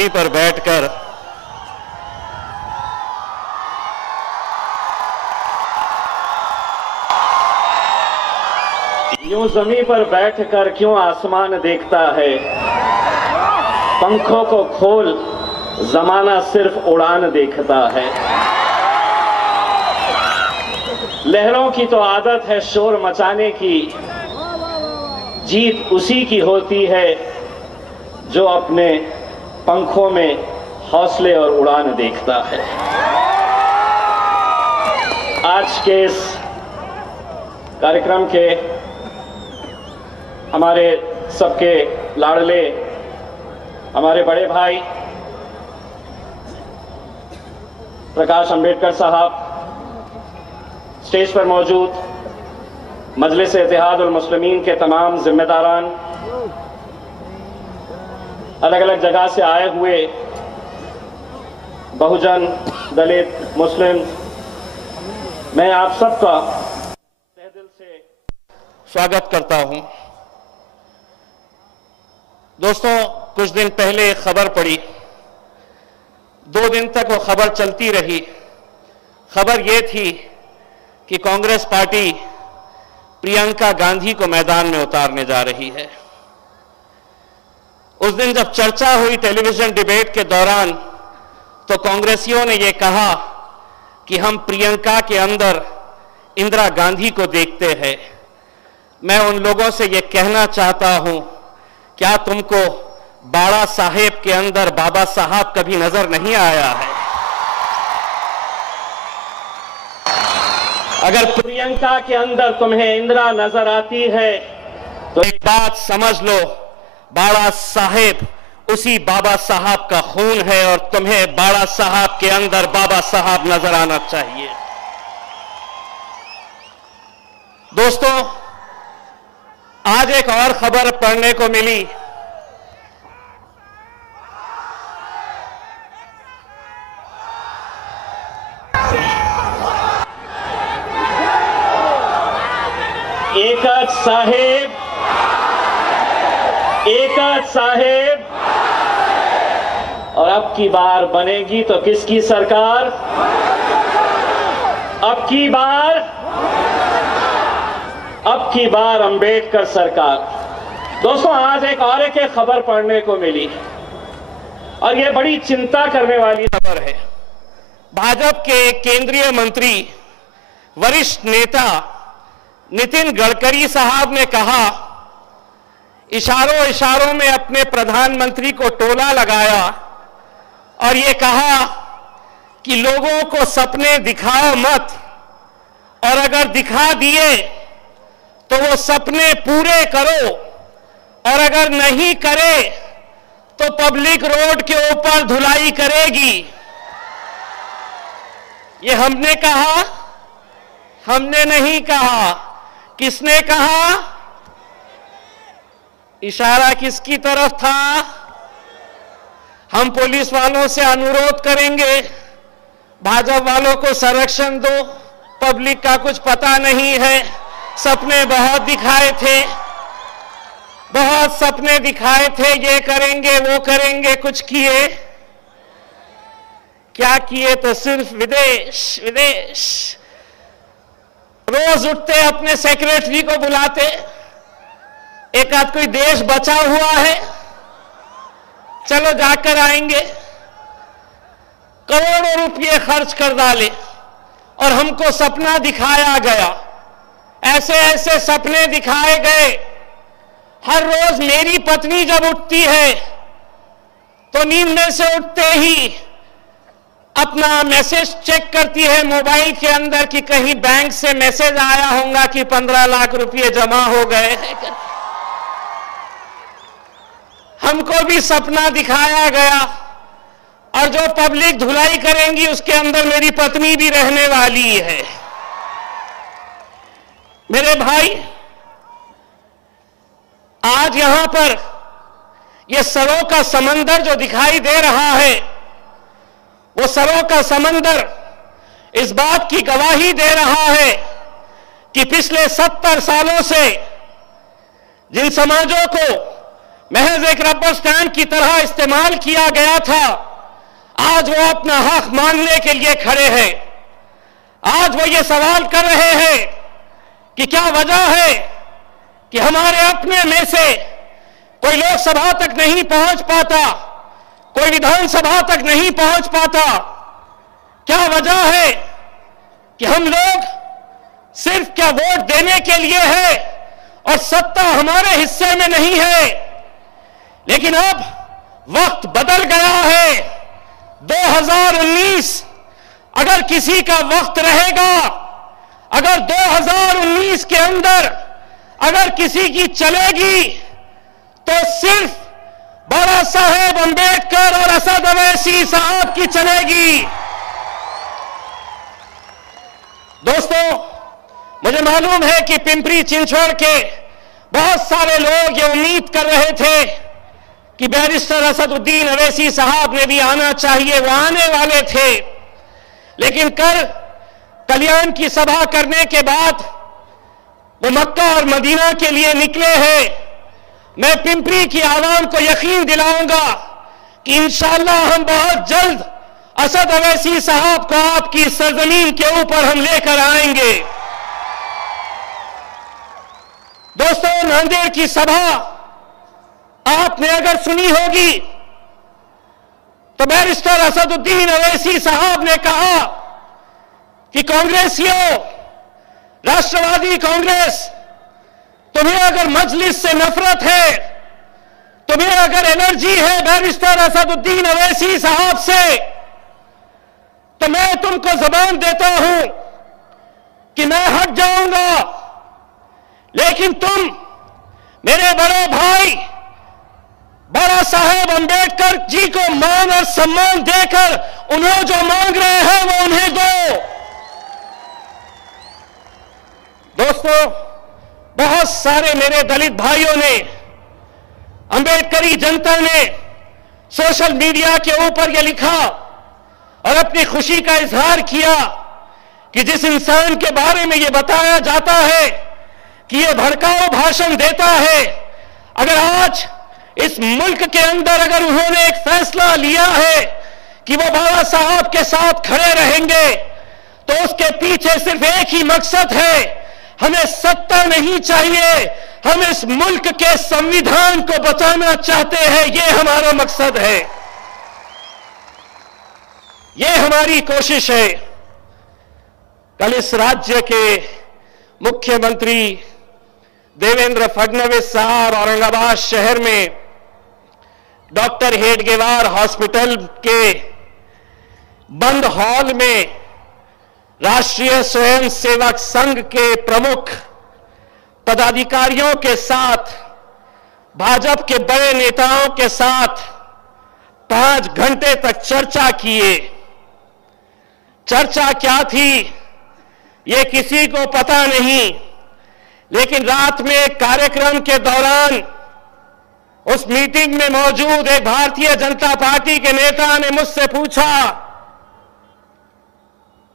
जमीन पर बैठकर क्यों आसमान देखता है। पंखों को खोल, जमाना सिर्फ उड़ान देखता है। लहरों की तो आदत है शोर मचाने की, जीत उसी की होती है जो अपने पंखों में हौसले और उड़ान देखता है। आज के इस कार्यक्रम के हमारे सबके लाडले, हमारे बड़े भाई प्रकाश अंबेडकर साहब स्टेज पर मौजूद, मजलिस इत्तेहाद उल मुस्लिमीन के तमाम जिम्मेदारान, अलग अलग जगह से आए हुए बहुजन, दलित, मुस्लिम, मैं आप सबका तहे दिल से स्वागत करता हूं। दोस्तों, कुछ दिन पहले एक खबर पड़ी, 2 दिन तक वो खबर चलती रही। खबर ये थी कि कांग्रेस पार्टी प्रियंका गांधी को मैदान में उतारने जा रही है। उस दिन जब चर्चा हुई टेलीविजन डिबेट के दौरान, तो कांग्रेसियों ने यह कहा कि हम प्रियंका के अंदर इंदिरा गांधी को देखते हैं। मैं उन लोगों से यह कहना चाहता हूं, क्या तुमको बाड़ा साहेब के अंदर बाबा साहब कभी नजर नहीं आया है? अगर प्रियंका के अंदर तुम्हें इंदिरा नजर आती है तो एक बात समझ लो, बाड़ा साहेब उसी बाबा साहब का खून है और तुम्हें बाड़ा साहब के अंदर बाबा साहब नजर आना चाहिए। दोस्तों, आज एक और खबर पढ़ने को मिली। एकच साहेब और अब की बार बनेगी तो किसकी सरकार? अब की बार अंबेडकर सरकार। दोस्तों, आज एक और एक खबर पढ़ने को मिली और यह बड़ी चिंता करने वाली खबर है। भाजपा के केंद्रीय मंत्री, वरिष्ठ नेता नितिन गडकरी साहब ने कहा, इशारों में अपने प्रधानमंत्री को टोला लगाया और ये कहा कि लोगों को सपने दिखाओ मत, और अगर दिखा दिए तो वो सपने पूरे करो, और अगर नहीं करे तो पब्लिक रोड के ऊपर धुलाई करेगी। ये हमने कहा? हमने नहीं कहा। किसने कहा? इशारा किसकी तरफ था? हम पुलिस वालों से अनुरोध करेंगे, भाजपा वालों को संरक्षण दो, पब्लिक का कुछ पता नहीं है। सपने बहुत दिखाए थे, बहुत सपने दिखाए थे, ये करेंगे वो करेंगे, कुछ किए? क्या किए? तो सिर्फ विदेश। रोज उठते अपने सेक्रेटरी को बुलाते, एक आध कोई देश बचा हुआ है, चलो जाकर आएंगे। करोड़ों रुपये खर्च कर डाले और हमको सपना दिखाया गया, ऐसे ऐसे सपने दिखाए गए। हर रोज मेरी पत्नी जब उठती है तो नींद में से उठते ही अपना मैसेज चेक करती है मोबाइल के अंदर कि कहीं बैंक से मैसेज आया होगा कि 15 लाख रुपए जमा हो गए हैं। हमको भी सपना दिखाया गया, और जो पब्लिक धुलाई करेंगी उसके अंदर मेरी पत्नी भी रहने वाली है। मेरे भाई, आज यहां पर यह सरों का समंदर जो दिखाई दे रहा है, वो सरों का समंदर इस बात की गवाही दे रहा है कि पिछले 70 सालों से जिन समाजों को महज एक रबर स्टैंड की तरह इस्तेमाल किया गया था, आज वो अपना हक मांगने के लिए खड़े हैं। आज वो ये सवाल कर रहे हैं कि क्या वजह है कि हमारे अपने में से कोई लोकसभा तक नहीं पहुंच पाता, कोई विधानसभा तक नहीं पहुंच पाता। क्या वजह है कि हम लोग सिर्फ क्या वोट देने के लिए है और सत्ता हमारे हिस्से में नहीं है। लेकिन अब वक्त बदल गया है। 2019 अगर किसी का वक्त रहेगा, अगर 2019 के अंदर अगर किसी की चलेगी तो सिर्फ बाबा साहेब अंबेडकर और असद अवैसी साहब की चलेगी। दोस्तों, मुझे मालूम है कि पिंपरी चिंचवड़ के बहुत सारे लोग ये उम्मीद कर रहे थे कि बैरिस्टर असदुद्दीन अवैसी साहब ने भी आना चाहिए, वो आने वाले थे। लेकिन कल्याण की सभा करने के बाद वो मक्का और मदीना के लिए निकले हैं। मैं पिंपरी की आवाम को यकीन दिलाऊंगा कि इंशाअल्लाह हम बहुत जल्द असद अवैसी साहब को आपकी सरजमीन के ऊपर हम लेकर आएंगे। दोस्तों, नांदेड़ की सभा आपने अगर सुनी होगी तो बैरिस्टर असदुद्दीन अवैसी साहब ने कहा कि कांग्रेसियों, राष्ट्रवादी कांग्रेस, तुम्हें अगर मजलिस से नफरत है, तुम्हें अगर एलर्जी है बैरिस्टर असदुद्दीन अवैसी साहब से, तो मैं तुमको जबान देता हूं कि मैं हट जाऊंगा। लेकिन तुम मेरे बड़े भाई बाबा साहेब अंबेडकर जी को मान और सम्मान देकर उन्हें जो मांग रहे हैं वो उन्हें दो। दोस्तों, बहुत सारे मेरे दलित भाइयों ने, अंबेडकरी जनता ने सोशल मीडिया के ऊपर यह लिखा और अपनी खुशी का इजहार किया कि जिस इंसान के बारे में यह बताया जाता है कि यह भड़काऊ भाषण देता है, अगर आज इस मुल्क के अंदर अगर उन्होंने एक फैसला लिया है कि वो बाबा साहब के साथ खड़े रहेंगे, तो उसके पीछे सिर्फ एक ही मकसद है, हमें सत्ता नहीं चाहिए, हम इस मुल्क के संविधान को बचाना चाहते हैं। ये हमारा मकसद है, ये हमारी कोशिश है। कल इस राज्य के मुख्यमंत्री देवेंद्र फडणवीस साहब औरंगाबाद शहर में डॉक्टर हेडगेवार हॉस्पिटल के बंद हॉल में राष्ट्रीय स्वयंसेवक संघ के प्रमुख पदाधिकारियों के साथ, भाजपा के बड़े नेताओं के साथ 5 घंटे तक चर्चा किए। चर्चा क्या थी ये किसी को पता नहीं, लेकिन रात में एक कार्यक्रम के दौरान उस मीटिंग में मौजूद एक भारतीय जनता पार्टी के नेता ने मुझसे पूछा,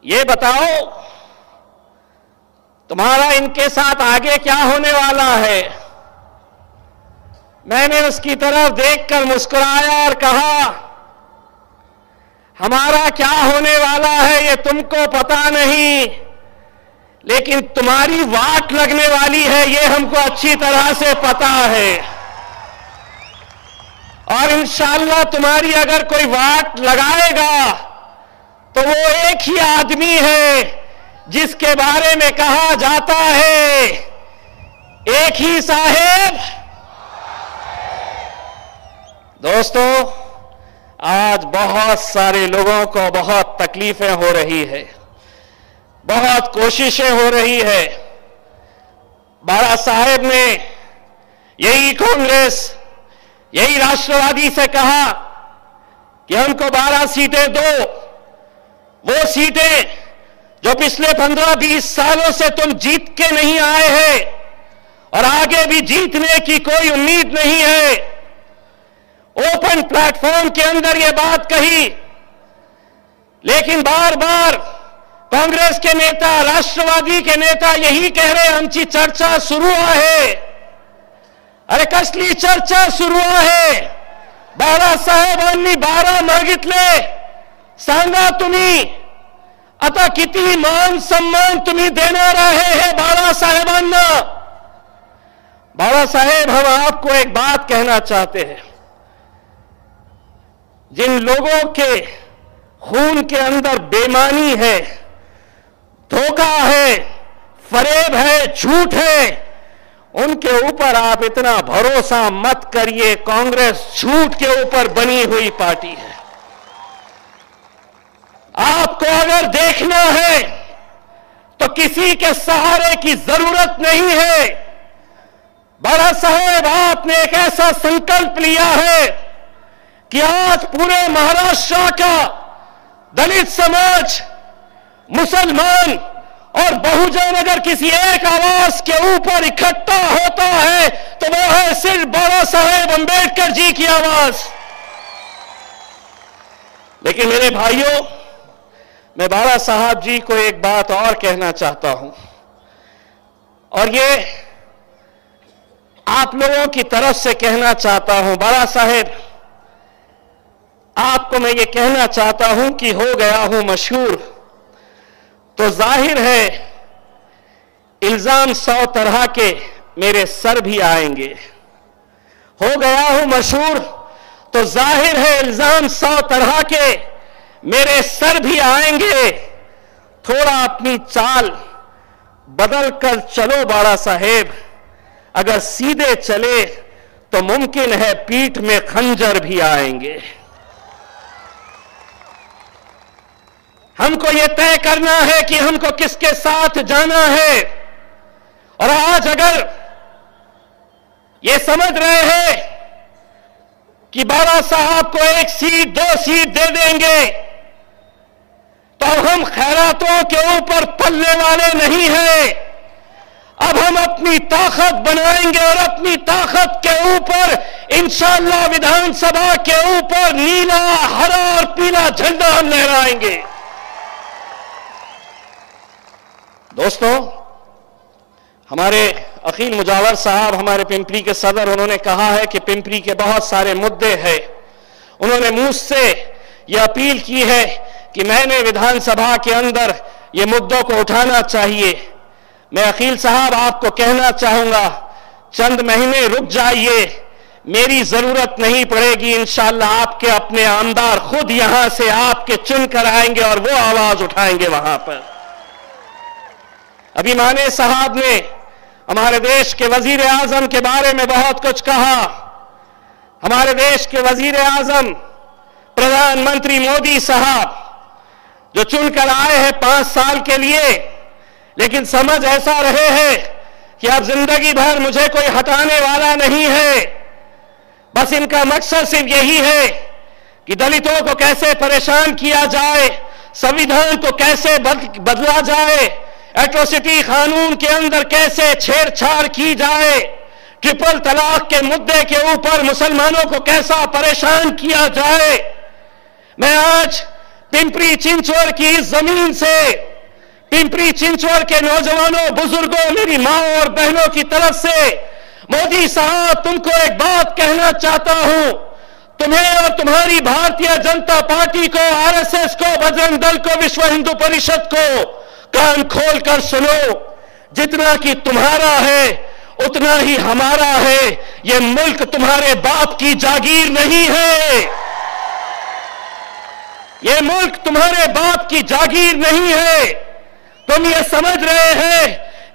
ये बताओ तुम्हारा इनके साथ आगे क्या होने वाला है। मैंने उसकी तरफ देखकर मुस्कुराया और कहा, हमारा क्या होने वाला है ये तुमको पता नहीं, लेकिन तुम्हारी वाट लगने वाली है ये हमको अच्छी तरह से पता है। और इंशाअल्लाह तुम्हारी अगर कोई वाट लगाएगा तो वो एक ही आदमी है जिसके बारे में कहा जाता है, एक ही साहेब। दोस्तों, आज बहुत सारे लोगों को बहुत तकलीफें हो रही है, बहुत कोशिशें हो रही है। बाबा साहेब ने यही कांग्रेस, यही राष्ट्रवादी से कहा कि हमको 12 सीटें दो, वो सीटें जो पिछले 15-20 सालों से तुम जीत के नहीं आए हैं और आगे भी जीतने की कोई उम्मीद नहीं है। ओपन प्लेटफॉर्म के अंदर ये बात कही, लेकिन बार बार कांग्रेस के नेता, राष्ट्रवादी के नेता यही कह रहे हैं, आमची चर्चा सुरू आहे, अरे कसली चर्चा सुरू आहे. बाळासाहेबांनी 12 मागितले. सांगा तुम्ही आता किती मान सम्मान तुम्ही देणार आहे हे बाळासाहेबांना. बाबा साहेब, हम आपको एक बात कहना चाहते हैं. जिन लोगों के खून के अंदर बेईमानी है, धोखा है, फरेब है, झूठ है, उनके ऊपर आप इतना भरोसा मत करिए. कांग्रेस झूठ के ऊपर बनी हुई पार्टी है. आपको अगर देखना है तो किसी के सहारे की जरूरत नहीं है. बाला साहेब, आपने एक ऐसा संकल्प लिया है कि आज पूरे महाराष्ट्र का दलित समाज, मुसलमान और बहुजन अगर किसी एक आवाज के ऊपर इकट्ठा होता है तो वो है सिर्फ बाला साहेब अंबेडकर जी की आवाज. लेकिन मेरे भाइयों, मैं बाला साहब जी को एक बात और कहना चाहता हूं, और ये आप लोगों की तरफ से कहना चाहता हूं. बाला साहेब, आपको मैं ये कहना चाहता हूं कि हो गया हूं मशहूर तो जाहिर है इल्जाम 100 तरह के मेरे सर भी आएंगे. हो गया हूं मशहूर तो जाहिर है इल्जाम 100 तरह के मेरे सर भी आएंगे. थोड़ा अपनी चाल बदल कर चलो बाला साहेब. अगर सीधे चले तो मुमकिन है पीठ में खंजर भी आएंगे. हमको यह तय करना है कि हमको किसके साथ जाना है. और आज अगर ये समझ रहे हैं कि बाला साहब को 1 सीट 2 सीट दे देंगे तो हम खैरातों के ऊपर पलने वाले नहीं हैं. अब हम अपनी ताकत बनाएंगे और अपनी ताकत के ऊपर इंशाअल्लाह विधानसभा के ऊपर नीला, हरा और पीला झंडा हम लहराएंगे. दोस्तों, हमारे अकील मुजावर साहब, हमारे पिंपरी के सदर, उन्होंने कहा है कि पिंपरी के बहुत सारे मुद्दे हैं. उन्होंने मुझसे यह अपील की है कि मैंने विधानसभा के अंदर ये मुद्दों को उठाना चाहिए. मैं अकील साहब आपको कहना चाहूंगा, चंद महीने रुक जाइए. मेरी जरूरत नहीं पड़ेगी. इंशाअल्लाह आपके अपने आमदार खुद यहां से आपके चुनकर आएंगे और वो आवाज उठाएंगे वहां पर. अभी माने साहब ने हमारे देश के वजीर आजम के बारे में बहुत कुछ कहा. हमारे देश के वजीर आजम प्रधानमंत्री मोदी साहब जो चुनकर आए हैं 5 साल के लिए, लेकिन समझ ऐसा रहे हैं कि अब जिंदगी भर मुझे कोई हटाने वाला नहीं है. बस इनका मकसद सिर्फ यही है कि दलितों को कैसे परेशान किया जाए, संविधान को कैसे बदला जाए, एट्रोसिटी कानून के अंदर कैसे छेड़छाड़ की जाए, ट्रिपल तलाक के मुद्दे के ऊपर मुसलमानों को कैसा परेशान किया जाए. मैं आज पिंपरी चिंचवड़ की इस जमीन से पिंपरी चिंचवड़ के नौजवानों, बुजुर्गों, मेरी मां और बहनों की तरफ से मोदी साहब तुमको एक बात कहना चाहता हूं. तुम्हें और तुम्हारी भारतीय जनता पार्टी को, आरएसएस को, बजरंग दल को, विश्व हिंदू परिषद को कान खोलकर सुनो. जितना कि तुम्हारा है उतना ही हमारा है. यह मुल्क तुम्हारे बाप की जागीर नहीं है. यह मुल्क तुम्हारे बाप की जागीर नहीं है. तुम ये समझ रहे हैं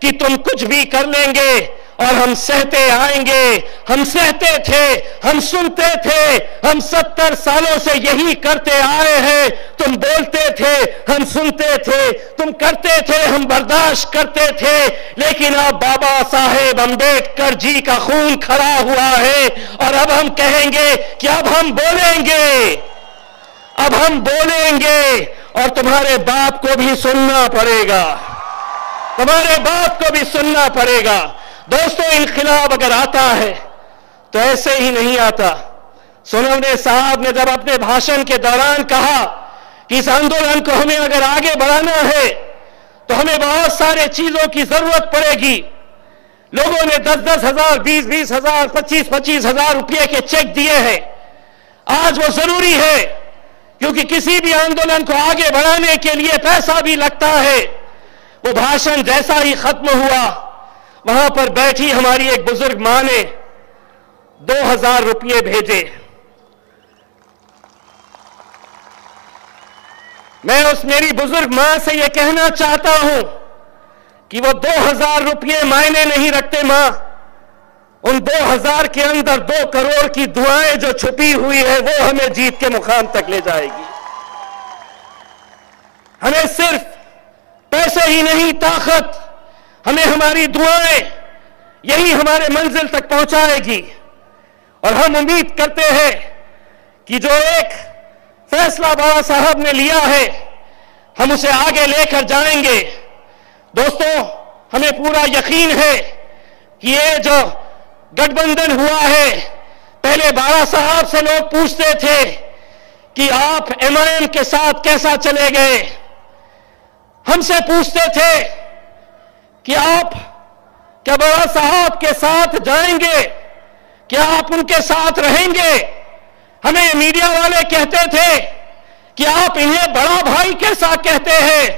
कि तुम कुछ भी कर लेंगे और हम सहते आएंगे. हम सहते थे, हम सुनते थे, हम 70 सालों से यही करते आए हैं. तुम बोलते थे, हम सुनते थे, तुम करते थे, हम बर्दाश्त करते थे. लेकिन अब बाबा साहेब अंबेडकर जी का खून खड़ा हुआ है और अब हम कहेंगे कि अब हम बोलेंगे, अब हम बोलेंगे. और तुम्हारे बाप को भी सुनना पड़ेगा, तुम्हारे बाप को भी सुनना पड़ेगा. दोस्तों, इनकलाब अगर आता है तो ऐसे ही नहीं आता. सोनवणे साहब ने जब अपने भाषण के दौरान कहा कि इस आंदोलन को हमें अगर आगे बढ़ाना है तो हमें बहुत सारे चीजों की जरूरत पड़ेगी, लोगों ने 10-10 हजार, 20-20 हजार, 25-25 हजार रुपये के चेक दिए हैं। आज वो जरूरी है क्योंकि किसी भी आंदोलन को आगे बढ़ाने के लिए पैसा भी लगता है। वो भाषण जैसा ही खत्म हुआ, वहां पर बैठी हमारी एक बुजुर्ग मां ने 2000 रुपये भेजे। मैं उस मेरी बुजुर्ग मां से यह कहना चाहता हूं कि वो 2000 रुपये मायने नहीं रखते मां। उन 2000 के अंदर 2 करोड़ की दुआएं जो छुपी हुई है वो हमें जीत के मुकाम तक ले जाएगी। हमें सिर्फ पैसे ही नहीं, ताकत, हमें हमारी दुआएं यही हमारे मंजिल तक पहुंचाएगी। और हम उम्मीद करते हैं कि जो एक फैसला बाबा साहब ने लिया है हम उसे आगे लेकर जाएंगे। दोस्तों, हमें पूरा यकीन है कि ये जो गठबंधन हुआ है, पहले बाबा साहब से लोग पूछते थे कि आप MIM के साथ कैसा चले गए। हमसे पूछते थे कि आप क्या बाबा साहब के साथ जाएंगे, क्या आप उनके साथ रहेंगे। हमें मीडिया वाले कहते थे कि आप इन्हें बड़ा भाई कैसा कहते हैं,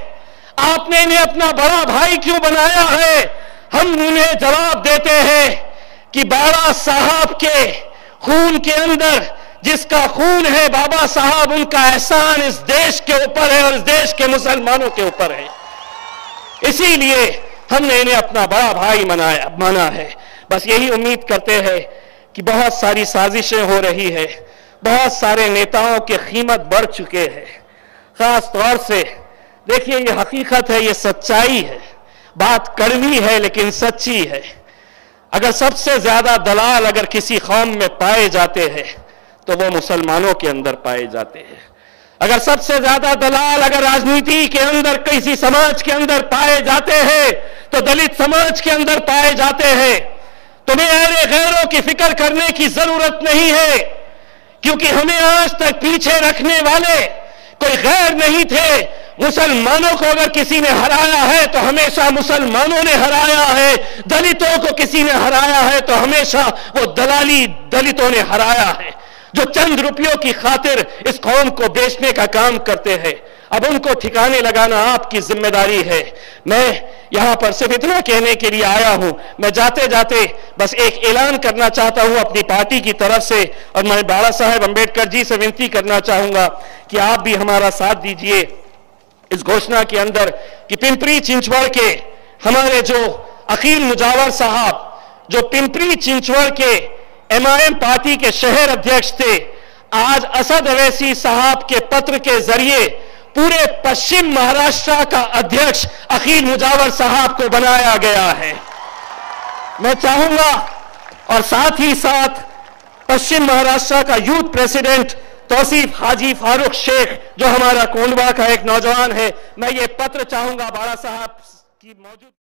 आपने इन्हें अपना बड़ा भाई क्यों बनाया है। हम उन्हें जवाब देते हैं कि बाबा साहब के खून के अंदर जिसका खून है, बाबा साहब, उनका एहसान इस देश के ऊपर है और इस देश के मुसलमानों के ऊपर है। इसीलिए हमने इन्हें अपना बड़ा भाई माना है। बस यही उम्मीद करते हैं कि बहुत सारी साजिशें हो रही है, बहुत सारे नेताओं के कीमत बढ़ चुके हैं। खास तौर से देखिए, ये हकीकत है, ये सच्चाई है, बात कड़वी है लेकिन सच्ची है। अगर सबसे ज्यादा दलाल अगर किसी कौम में पाए जाते हैं तो वो मुसलमानों के अंदर पाए जाते हैं। अगर सबसे ज्यादा दलाल अगर राजनीति के अंदर किसी समाज के अंदर पाए जाते हैं तो दलित समाज के अंदर पाए जाते हैं। तुम्हें अरे गैरों की फिक्र करने की जरूरत नहीं है, क्योंकि हमें आज तक पीछे रखने वाले कोई गैर नहीं थे। मुसलमानों को अगर किसी ने हराया है तो हमेशा मुसलमानों ने हराया है। दलितों को किसी ने हराया है तो हमेशा वो दलाली दलितों ने हराया है, जो चंद रुपयों की खातिर इस कौम को बेचने का काम करते हैं। अब उनको ठिकाने लगाना आपकी जिम्मेदारी है। मैं यहां पर सिर्फ इतना कहने के लिए आया हूं। मैं जाते जाते बस एक ऐलान करना चाहता हूं अपनी पार्टी की तरफ से, और मैं बाबा साहेब अंबेडकर जी से विनती करना चाहूंगा कि आप भी हमारा साथ दीजिए इस घोषणा के अंदर कि पिंपरी चिंचवड़ के हमारे जो अकील मुजावर साहब, जो पिंपरी चिंचवड़ के MIM पार्टी के शहर अध्यक्ष थे, आज असद अवैसी साहब के पत्र के जरिए पूरे पश्चिम महाराष्ट्र का अध्यक्ष अकील मुजावर साहब को बनाया गया है। मैं चाहूंगा, और साथ ही साथ पश्चिम महाराष्ट्र का यूथ प्रेसिडेंट तौसीफ हाजी फारूक शेख, जो हमारा कोंडवा का एक नौजवान है, मैं ये पत्र चाहूंगा बाबा साहब की मौजूद